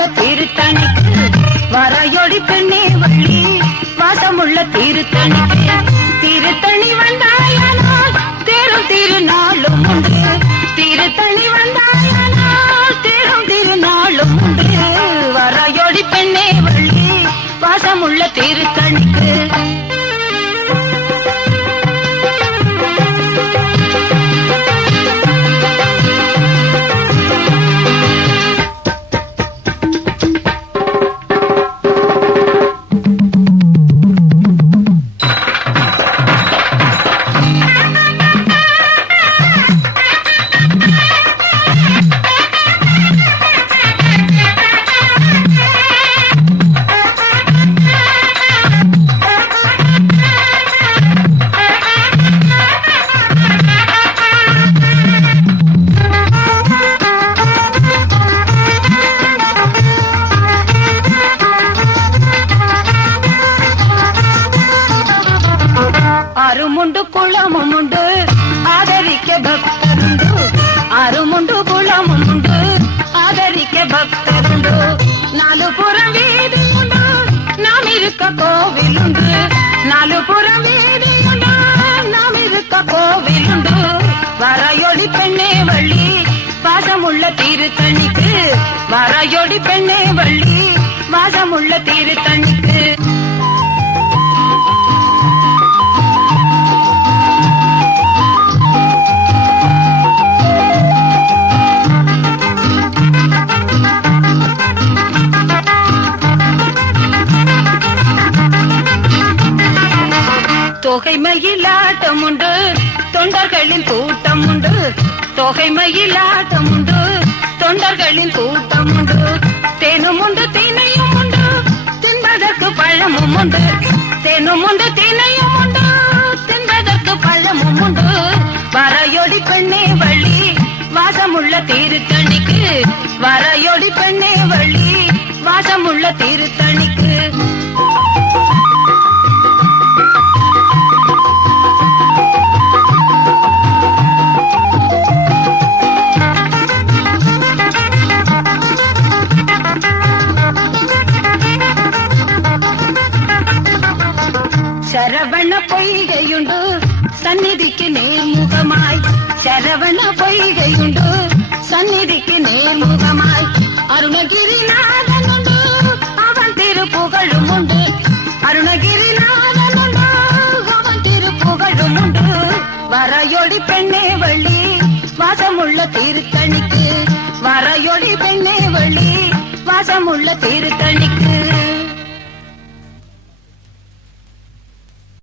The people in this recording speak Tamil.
வாசமுள்ள திருத்தணிக்கு வரையொடி பெண்ணே வள்ளி வாசமுள்ள திருத்தணிக்கு திருத்தணி வந்தாயானால் தேரும் திருநாளும் உண்டு திருத்தணி வந்தாயானால் தேரும் திருநாளும் உண்டு வரையொடி பெண்ணே வள்ளி வாசமுள்ள திருத்தணிக்கு அருமுண்டு குளமும் உண்டு ஆதரிக்க பக்தருண்டு அருமுண்டு குளமும் உண்டு ஆதரிக்க பக்தருண்டு நாலு புறம் வீதி உண்டு நாம் இருக்க கோவில் உண்டு நாலு புறம் வீதி உண்டு நாம் இருக்க கோவில் உண்டு வரையொடி பெண்ணே வள்ளி வாசமுள்ள திருத்தணிக்கு வரையொடி பெண்ணே வள்ளி வாசமுள்ள திருத்தணிக்கு தொகை மயிலாட்டம் உண்டு தொண்டர்களின் கூட்டம் உண்டு தொகை மயிலாட்டம் உண்டு தொண்டர்களின் கூட்டம் உண்டு தேனும் உண்டு தினையும் உண்டு தின்பதற்கு பழமும் உண்டு தேனும் உண்டு தினையும் உண்டு தின்பதற்கு பழமும் உண்டு வரையொடி பெண்ணே வள்ளி வாசமுள்ள திருத்தணிக்கு வரையொடி பெண்ணே வள்ளி வாசமுள்ள திருத்தணிக்கு சரவண பொய்கையுண்டு சந்நிதிக்கு நேர்முகமாய் சரவண பொய்கையுண்டு சந்நிதிக்கு நேர்முகமாய் அருணகிரிநாதன் உண்டு அவன் திருப்புகழும் உண்டு அருணகிரிநாதன் உண்டு அவன் திருப்புகழும் உண்டு வரையொடி பெண்ணே வள்ளி வாசமுள்ள திருத்தணிக்கு வரையொடி பெண்ணே வள்ளி வாசமுள்ள திருத்தணிக்கு